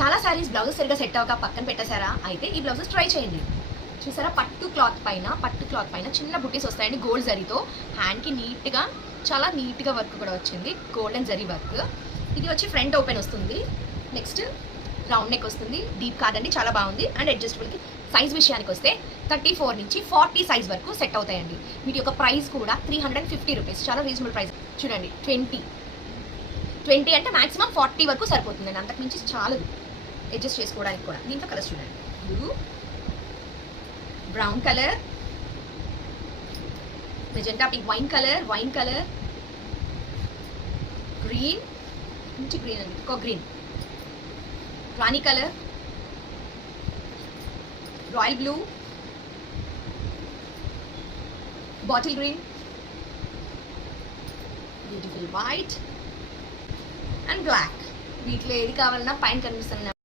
చాలా శారీస్ బ్లౌజెస్ సరిగా సెట్ అవ్వక పక్కన పెట్టేశారా? అయితే ఈ బ్లౌజెస్ ట్రై చేయండి. చూసారా, పట్టు క్లాత్ పైన చిన్న బుట్టీస్ వస్తాయండి గోల్డ్ జరీతో. హ్యాండ్కి నీట్గా, చాలా నీట్గా వర్క్ కూడా వచ్చింది, గోల్డెన్ జరీ వర్క్. ఇది వచ్చి ఫ్రంట్ ఓపెన్ వస్తుంది. నెక్స్ట్ రౌండ్ నెక్ వస్తుంది. డీప్ కాదండి, చాలా బాగుంది. అండ్ అడ్జస్టబుల్కి. సైజ్ విషయానికి వస్తే 34 నుంచి 40 సైజ్ వరకు సెట్ అవుతాయండి. వీటి యొక్క ప్రైస్ కూడా 350 రూపీస్, చాలా రీజనబుల్ ప్రైస్. చూడండి, 20 అంటే మాక్సిమం 40 వరకు సరిపోతుందండి, అంతకుమించి చాలదు అడ్జస్ట్ చేసుకోవడానికి కూడా. దీంట్లో కలర్స్ చూడండి, blue, brown colour, magenta pink, wine colour, green, మంచి గ్రీన్ అండి, ఇంకో గ్రీన్, రాణి colour, royal blue, bottle green, beautiful white and black. వీటిలో ఏది కావాలన్నా పైన కనిపిస్తుంది